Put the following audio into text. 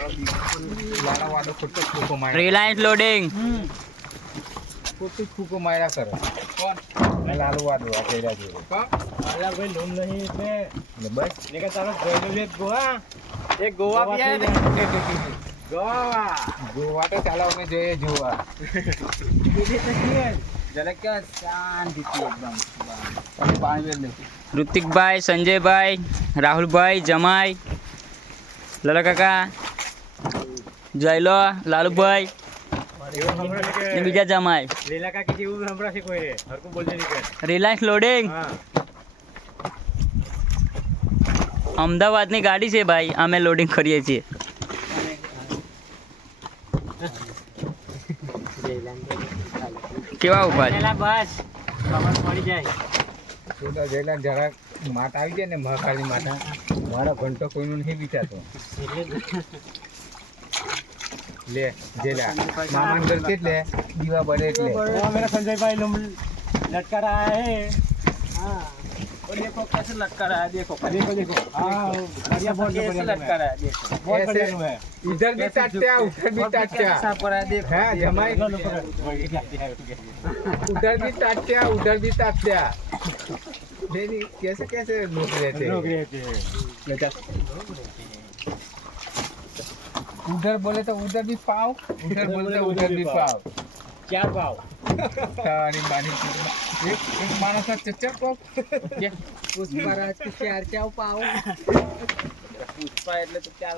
લાલા વાડો ખોટો ફૂકો માર્યા Reliance loading ખોટો ફૂકો માર્યા કરે કોણ લાલુ વાડો આ કેરા જેવો અલા ભાઈ લોન નહીં એટલે બસ લેકે તારો ગોયલો લે ગોવા એક ગોવા પીયા ને ગોવા તો ચાલો અમે જોઈએ જોવા જલક્યા શાંતિથી એકદમ તમે પાણી વેર લે ઋતિકભાઈ, સંજયભાઈ, રાહુલભાઈ, જમાઈ, લાલા કાકા, જયલો, લાલુભાઈ ને બીજા જમાઈ. લીલા કાકી જેવું સંભળા છે કોઈ રે હરકું બોલજે નીકળ રિલાયન્સ લોડિંગ હા અમદાવાદની ગાડી છે ભાઈ, અમે લોડિંગ કરીએ છીએ. કેવા ઉભા છે? બસ ખબર પડી જાય તો જેલા જરાક માટ આવી જાય ને મહાકાળી માતા મારો ઘંટો કોઈનું નહીં વિચારતો લે જેલા મામાન ઘર કેટલે દીવા બને એટલે मेरा संजय भाई लटका रहा है हाँ और देखो कैसे लटका रहा है देखो देखो देखो हाँ बढ़िया बहुत कैसे लटका रहा है देखो बहुत बढ़िया है इधर भी टाट्या उधर भी टाट्या कैसा पड़ा है देखो हाँ जमाई उधर भी टाट्या उधर भी टाट्या नहीं कैसे कैसे लोग रहते हैं उधर बोले तो उधर भी पाव उधर बोले तो उधर भी पाव चार पाव तारी बानी एक मानस का चच्चा पाव पुष्पा राज के चार चाव पाव पुष्पा એટલે તો ચાર